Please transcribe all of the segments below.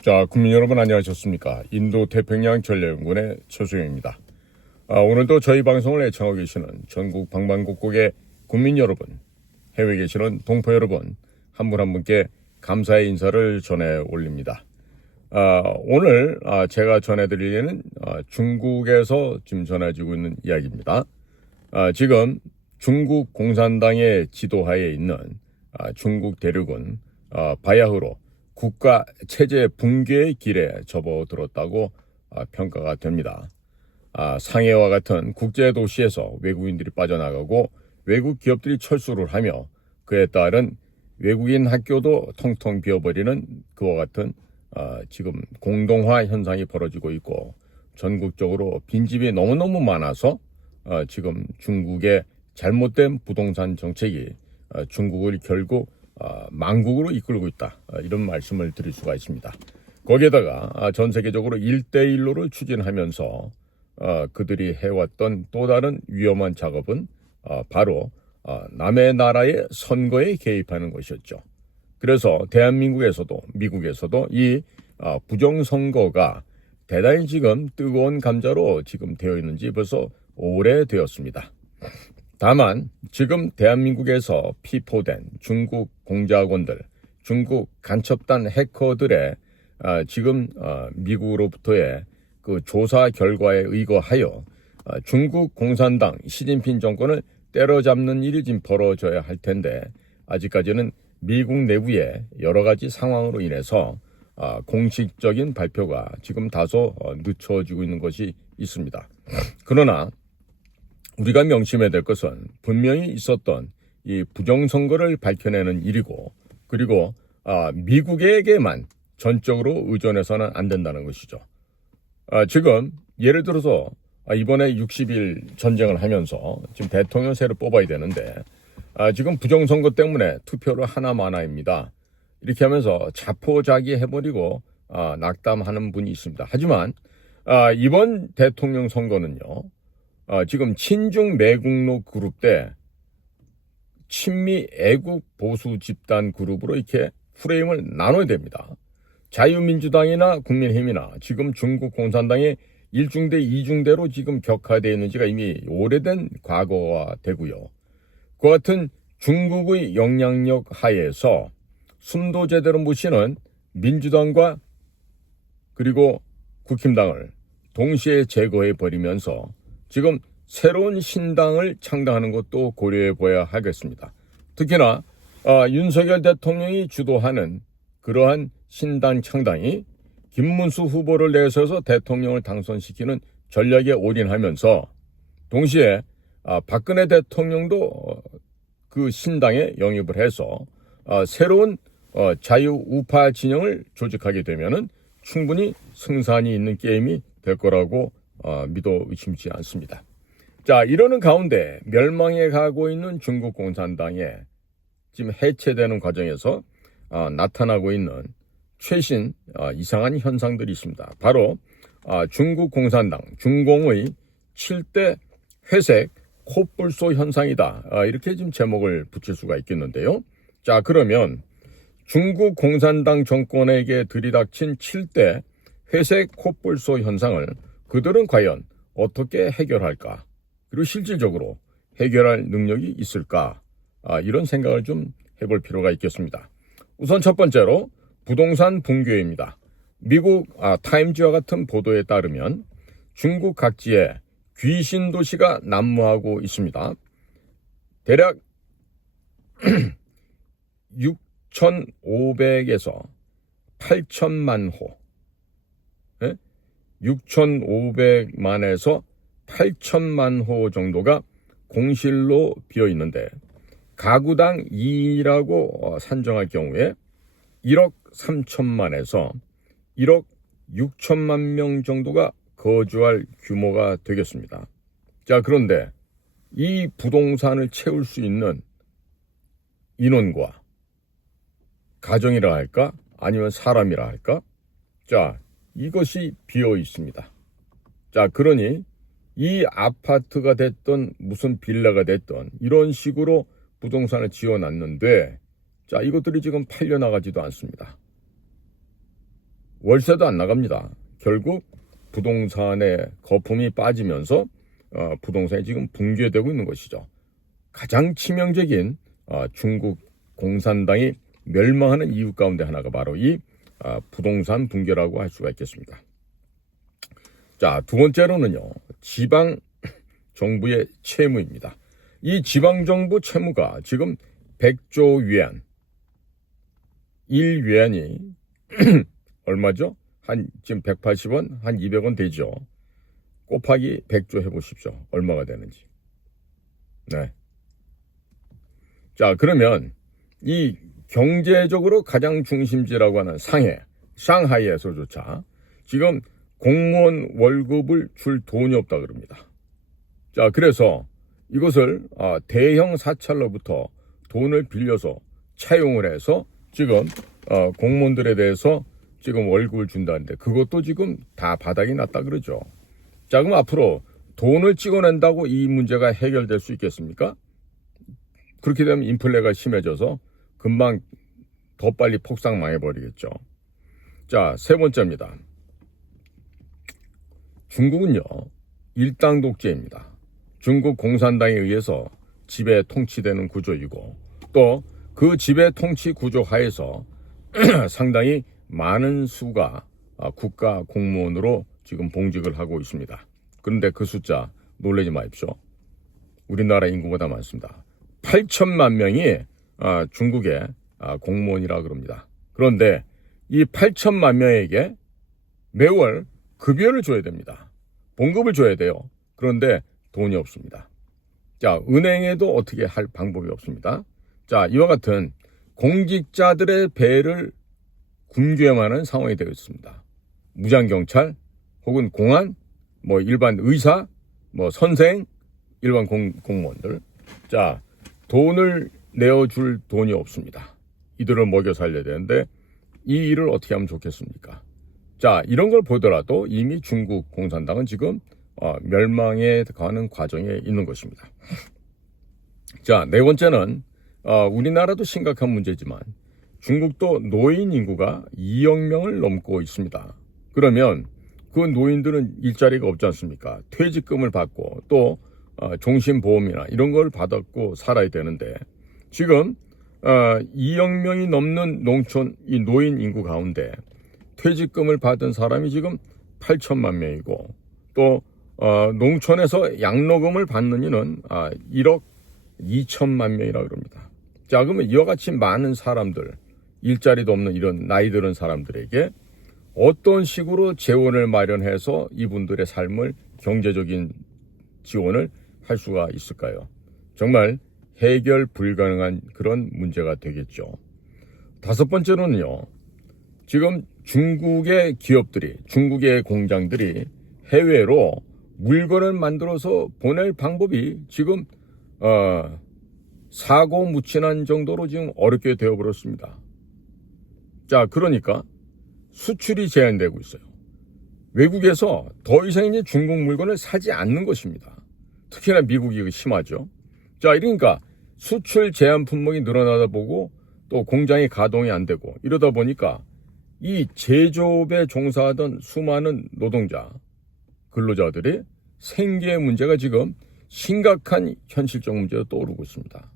자, 국민 여러분 안녕하셨습니까? 인도태평양 전략연구원의 최수영입니다. 오늘도 저희 방송을 애청하고 계시는 전국 방방곡곡의 국민 여러분, 해외에 계시는 동포 여러분, 한 분 한 분께 감사의 인사를 전해 올립니다. 오늘 제가 전해드리는 중국에서 지금 전해지고 있는 이야기입니다. 지금 중국 공산당의 지도하에 있는 중국 대륙은 바야흐로 국가 체제 붕괴의 길에 접어들었다고 평가가 됩니다. 상해와 같은 국제 도시에서 외국인들이 빠져나가고 외국 기업들이 철수를 하며 그에 따른 외국인 학교도 텅텅 비어버리는 그와 같은 지금 공동화 현상이 벌어지고 있고, 전국적으로 빈집이 너무너무 많아서 지금 중국의 잘못된 부동산 정책이 중국을 결국 망국으로 이끌고 있다, 이런 말씀을 드릴 수가 있습니다. 거기에다가 전 세계적으로 1대1로를 추진하면서 그들이 해왔던 또 다른 위험한 작업은 바로 남의 나라의 선거에 개입하는 것이었죠. 그래서 대한민국에서도 미국에서도 이 부정선거가 대단히 지금 뜨거운 감자로 지금 되어 있는지 벌써 오래되었습니다. 다만 지금 대한민국에서 피포된 중국 공작원들, 중국 간첩단 해커들의 지금 미국으로부터의 그 조사 결과에 의거하여 중국 공산당 시진핑 정권을 때려잡는 일이 지금 벌어져야 할 텐데, 아직까지는 미국 내부의 여러 가지 상황으로 인해서 공식적인 발표가 지금 다소 늦춰지고 있는 것이 있습니다. 그러나 우리가 명심해야 될 것은 분명히 있었던 이 부정선거를 밝혀내는 일이고, 그리고 미국에게만 전적으로 의존해서는 안 된다는 것이죠. 지금 예를 들어서 이번에 60일 전쟁을 하면서 지금 대통령 새로 뽑아야 되는데 지금 부정선거 때문에 투표를 하나마나입니다. 이렇게 하면서 자포자기해버리고 낙담하는 분이 있습니다. 하지만 이번 대통령 선거는요, 지금 친중 매국노 그룹 대 친미 애국 보수 집단 그룹으로 이렇게 프레임을 나눠야 됩니다. 자유민주당이나 국민의힘이나 지금 중국 공산당의 1중대 2중대로 지금 격화되어 있는지가 이미 오래된 과거가 되고요. 그 같은 중국의 영향력 하에서 숨도 제대로 못 쉬는 민주당과 그리고 국힘당을 동시에 제거해 버리면서 지금 새로운 신당을 창당하는 것도 고려해 봐야 하겠습니다. 특히나 윤석열 대통령이 주도하는 그러한 신당 창당이 김문수 후보를 내세워서 대통령을 당선시키는 전략에 올인하면서 동시에 박근혜 대통령도 그 신당에 영입을 해서 새로운 자유우파 진영을 조직하게 되면은 충분히 승산이 있는 게임이 될 거라고 믿어 의심치 않습니다. 자, 이러는 가운데 멸망해 가고 있는 중국 공산당에 지금 해체되는 과정에서 나타나고 있는 최신 이상한 현상들이 있습니다. 바로 중국 공산당 중공의 7대 회색 코뿔소 현상이다, 이렇게 지금 제목을 붙일 수가 있겠는데요. 자, 그러면 중국 공산당 정권에게 들이닥친 7대 회색 코뿔소 현상을 그들은 과연 어떻게 해결할까? 그리고 실질적으로 해결할 능력이 있을까? 이런 생각을 좀 해볼 필요가 있겠습니다. 우선 첫 번째로 부동산 붕괴입니다. 미국 타임즈와 같은 보도에 따르면 중국 각지에 귀신 도시가 난무하고 있습니다. 대략 6,500에서 8천만 호, 6,500만에서 8천만 호 정도가 공실로 비어 있는데, 가구당 2라고 산정할 경우에 1억 3천만에서 1억 6천만 명 정도가 거주할 규모가 되겠습니다. 자, 그런데 이 부동산을 채울 수 있는 인원과 가정이라 할까? 아니면 사람이라 할까? 자, 이것이 비어 있습니다. 자, 그러니 이 아파트가 됐던 무슨 빌라가 됐던 이런 식으로 부동산을 지어놨는데, 자, 이것들이 지금 팔려나가지도 않습니다. 월세도 안 나갑니다. 결국 부동산에 거품이 빠지면서 부동산이 지금 붕괴되고 있는 것이죠. 가장 치명적인 중국 공산당이 멸망하는 이유 가운데 하나가 바로 이 부동산 붕괴라고 할 수가 있겠습니다. 자, 두 번째로는요, 지방 정부의 채무입니다. 이 지방 정부 채무가 지금 100조 위안, 1위안이 얼마죠? 지금 180원, 한 200원 되죠. 곱하기 100조 해보십시오. 얼마가 되는지. 네. 자, 그러면 이 경제적으로 가장 중심지라고 하는 샹하이에서조차 지금 공무원 월급을 줄 돈이 없다 그럽니다. 자, 그래서 이것을 대형 사찰로부터 돈을 빌려서 차용을 해서 지금 공무원들에 대해서 지금 월급을 준다는데 그것도 지금 다 바닥이 났다 그러죠. 자, 그럼 앞으로 돈을 찍어낸다고 이 문제가 해결될 수 있겠습니까? 그렇게 되면 인플레가 심해져서 금방 더 빨리 폭삭망해버리겠죠. 자, 세 번째입니다. 중국은요, 일당 독재입니다. 중국 공산당에 의해서 지배 통치되는 구조이고 또 그 지배 통치 구조 하에서 상당히 많은 수가 국가 공무원으로 지금 봉직을 하고 있습니다. 그런데 그 숫자 놀라지 마십시오. 우리나라 인구보다 많습니다. 8천만 명이 중국의 공무원이라 그럽니다. 그런데 이 8천만 명에게 매월 급여를 줘야 됩니다. 봉급을 줘야 돼요. 그런데 돈이 없습니다. 자, 은행에도 어떻게 할 방법이 없습니다. 자, 이와 같은 공직자들의 배를 굶겨야만 하는 상황이 되어 있습니다. 무장경찰, 혹은 공안, 일반 의사, 선생, 일반 공무원들. 자, 돈을 내어줄 돈이 없습니다. 이들을 먹여 살려야 되는데 이 일을 어떻게 하면 좋겠습니까? 자, 이런 걸 보더라도 이미 중국 공산당은 지금 멸망에 가는 과정에 있는 것입니다. 자, 네 번째는 우리나라도 심각한 문제지만 중국도 노인 인구가 2억 명을 넘고 있습니다. 그러면 그 노인들은 일자리가 없지 않습니까? 퇴직금을 받고 또 종신보험이나 이런 걸 받았고 살아야 되는데 지금 2억 명이 넘는 농촌 이 노인 인구 가운데 퇴직금을 받은 사람이 지금 8천만 명이고 또 농촌에서 양로금을 받는 이는 1억 2천만 명이라 그럽니다. 자, 그러면 이와 같이 많은 사람들, 일자리도 없는 이런 나이 들은 사람들에게 어떤 식으로 재원을 마련해서 이분들의 삶을 경제적인 지원을 할 수가 있을까요? 정말 해결 불가능한 그런 문제가 되겠죠. 다섯 번째로는요, 지금 중국의 기업들이, 중국의 공장들이 해외로 물건을 만들어서 보낼 방법이 지금 사고무친한 정도로 지금 어렵게 되어버렸습니다. 자, 그러니까 수출이 제한되고 있어요. 외국에서 더 이상 이제 중국 물건을 사지 않는 것입니다. 특히나 미국이 심하죠. 자, 이러니까 수출 제한 품목이 늘어나다 보고 또 공장이 가동이 안 되고 이러다 보니까 이 제조업에 종사하던 수많은 노동자, 근로자들의 생계의 문제가 지금 심각한 현실적 문제로 떠오르고 있습니다.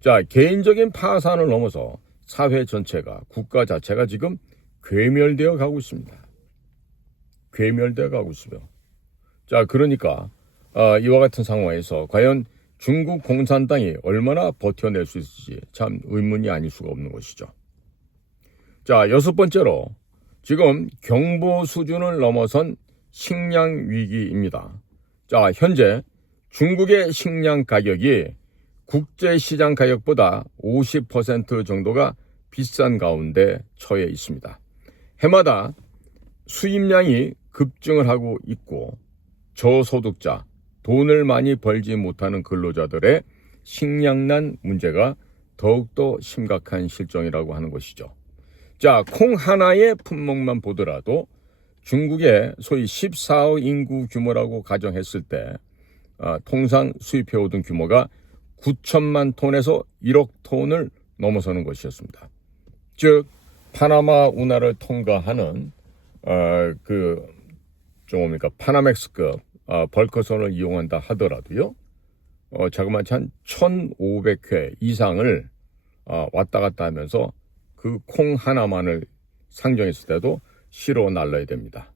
자, 개인적인 파산을 넘어서 사회 전체가, 국가 자체가 지금 괴멸되어 가고 있습니다. 괴멸되어 가고 있어요. 자, 그러니까 이와 같은 상황에서 과연 중국 공산당이 얼마나 버텨낼 수 있을지 참 의문이 아닐 수가 없는 것이죠. 자, 여섯 번째로 지금 경보 수준을 넘어선 식량 위기입니다. 자, 현재 중국의 식량 가격이 국제시장 가격보다 50% 정도가 비싼 가운데 처해 있습니다. 해마다 수입량이 급증을 하고 있고 저소득자, 돈을 많이 벌지 못하는 근로자들의 식량난 문제가 더욱더 심각한 실정이라고 하는 것이죠. 자, 콩 하나의 품목만 보더라도 중국의 소위 14억 인구 규모라고 가정했을 때 통상 수입해오던 규모가 9천만 톤에서 1억 톤을 넘어서는 것이었습니다. 즉 파나마 운하를 통과하는 뭡니까 파나맥스급 벌크선을 이용한다 하더라도요. 자그마치 한 1,500회 이상을 왔다 갔다 하면서 그 콩 하나만을 상정했을 때도 실어 날라야 됩니다.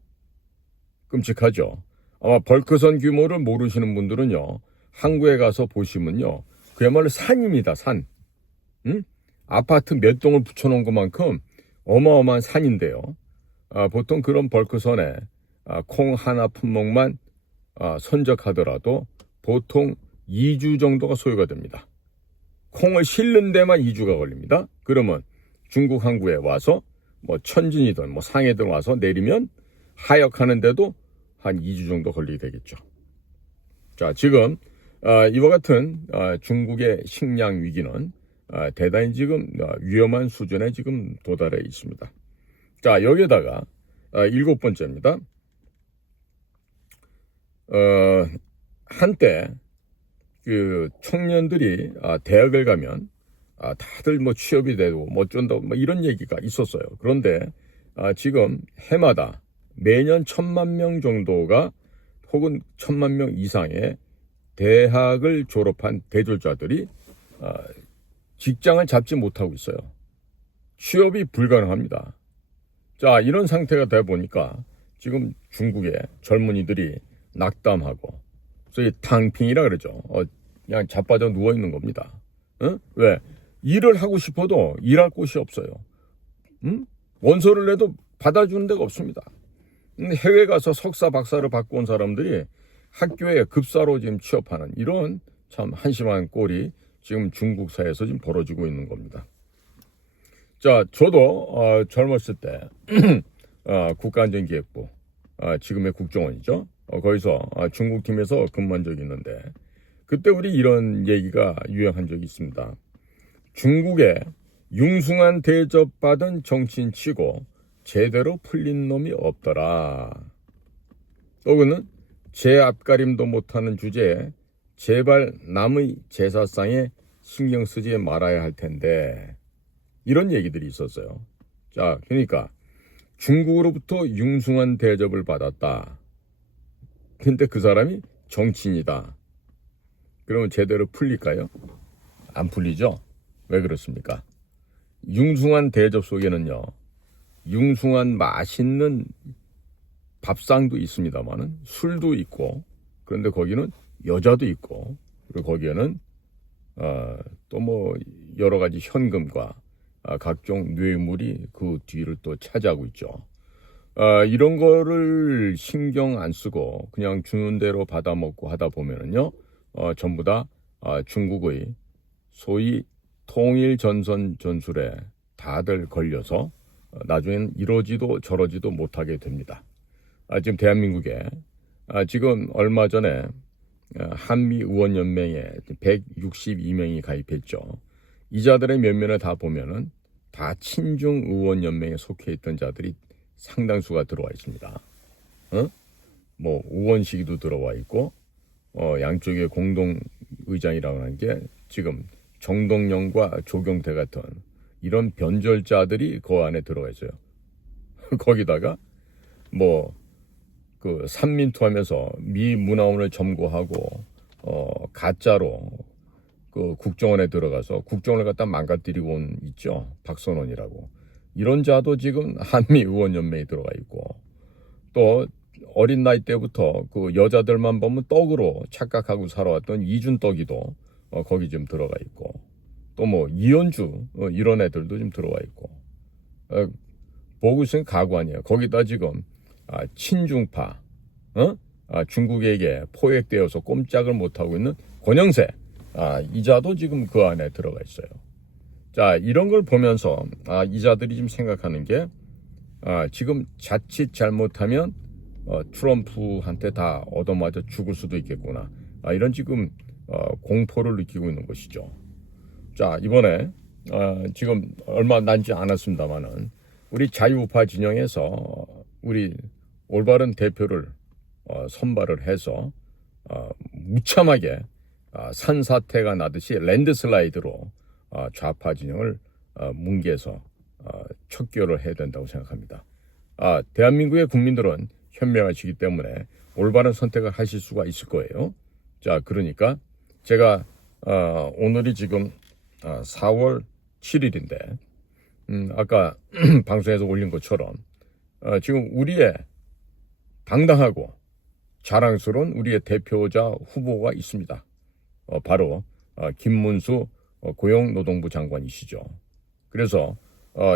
끔찍하죠. 아마 벌크선 규모를 모르시는 분들은요, 항구에 가서 보시면요, 그야말로 산입니다, 산. 응? 아파트 몇 동을 붙여놓은 것만큼 어마어마한 산인데요. 보통 그런 벌크선에 콩 하나 품목만 선적하더라도 보통 2주 정도가 소요가 됩니다. 콩을 실는 데만 2주가 걸립니다. 그러면 중국 항구에 와서 뭐 천진이든 뭐 상해든 와서 내리면 하역하는데도 한 2주 정도 걸리게 되겠죠. 자, 지금 이와 같은 중국의 식량 위기는 대단히 지금 위험한 수준에 지금 도달해 있습니다. 자, 여기에다가 7번째입니다. 한때 그 청년들이 대학을 가면 다들 뭐 취업이 되고 뭐 쫀다 뭐 이런 얘기가 있었어요. 그런데 지금 해마다 매년 1,000만 명 정도가 혹은 1,000만 명 이상의 대학을 졸업한 대졸자들이 직장을 잡지 못하고 있어요. 취업이 불가능합니다. 자, 이런 상태가 되다 보니까 지금 중국의 젊은이들이 낙담하고 소위 탕핑이라 그러죠. 그냥 자빠져 누워 있는 겁니다. 왜? 일을 하고 싶어도 일할 곳이 없어요. 원서를 내도 받아주는 데가 없습니다. 해외 가서 석사 박사를 받고 온 사람들이 학교에 급사로 지금 취업하는 이런 참 한심한 꼴이 지금 중국 사회에서 지금 벌어지고 있는 겁니다. 자, 저도 젊었을 때 국가안전기획부, 지금의 국정원이죠. 거기서 중국팀에서 근무한 적이 있는데 그때 우리 이런 얘기가 유행한 적이 있습니다. 중국에 융숭한 대접받은 정치인치고 제대로 풀린 놈이 없더라. 또는 제 앞가림도 못하는 주제에 제발 남의 제사상에 신경 쓰지 말아야 할 텐데 이런 얘기들이 있었어요. 자, 그러니까 중국으로부터 융숭한 대접을 받았다. 근데 그 사람이 정치인이다. 그러면 제대로 풀릴까요? 안 풀리죠? 왜 그렇습니까? 융숭한 대접 속에는요, 융숭한 맛있는 밥상도 있습니다만은 술도 있고, 그런데 거기는 여자도 있고, 그리고 거기에는 또 뭐 여러 가지 현금과 각종 뇌물이 그 뒤를 또 차지하고 있죠. 이런 거를 신경 안 쓰고 그냥 주는 대로 받아 먹고 하다 보면은요, 전부 다 중국의 소위 통일 전선 전술에 다들 걸려서 나중엔 이러지도 저러지도 못하게 됩니다. 지금 대한민국에 지금 얼마 전에 한미 의원연맹에 162명이 가입했죠. 이 자들의 면면을 다 보면은 다 친중 의원연맹에 속해 있던 자들이 상당수가 들어와 있습니다. 뭐 의원식이도 들어와 있고 양쪽의 공동 의장이라고 하는 게 지금 정동영과 조경태 같은 이런 변절자들이 그 안에 들어가 있어요. 거기다가 뭐 그 삼민투하면서 미 문화원을 점거하고 가짜로 그 국정원에 들어가서 국정원을 갖다 망가뜨리고 온 있죠. 박선원이라고. 이런 자도 지금 한미 의원연맹에 들어가 있고 또 어린 나이 때부터 그 여자들만 보면 떡으로 착각하고 살아왔던 이준떡이도 거기 좀 들어가 있고 또 뭐 이현주 이런 애들도 좀 들어와 있고 보고 있으면 가구 아니에요. 거기다 지금 친중파 중국에게 포획되어서 꼼짝을 못하고 있는 권영세 이자도 지금 그 안에 들어가 있어요. 자, 이런 걸 보면서 이자들이 지금 생각하는 게 지금 자칫 잘못하면 트럼프한테 다 얻어맞아 죽을 수도 있겠구나. 이런 지금 공포를 느끼고 있는 것이죠. 자, 이번에 지금 얼마 남지 않았습니다만은 우리 자유우파 진영에서 우리 올바른 대표를 선발을 해서 무참하게 산사태가 나듯이 랜드슬라이드로 좌파 진영을 뭉개서 척결을 해야 된다고 생각합니다. 대한민국의 국민들은 현명하시기 때문에 올바른 선택을 하실 수가 있을 거예요. 자, 그러니까 제가 오늘이 지금 4월 7일인데 아까 방송에서 올린 것처럼 지금 우리의 당당하고 자랑스러운 우리의 대표자 후보가 있습니다. 바로 김문수 고용노동부 장관이시죠. 그래서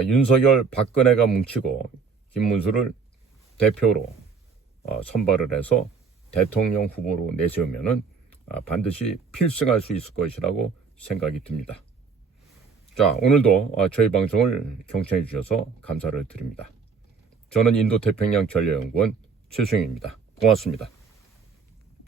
윤석열, 박근혜가 뭉치고 김문수를 대표로 선발을 해서 대통령 후보로 내세우면은 반드시 필승할 수 있을 것이라고 생각이 듭니다. 자, 오늘도 저희 방송을 경청해 주셔서 감사를 드립니다. 저는 인도태평양 전략연구원 최수영입니다. 고맙습니다.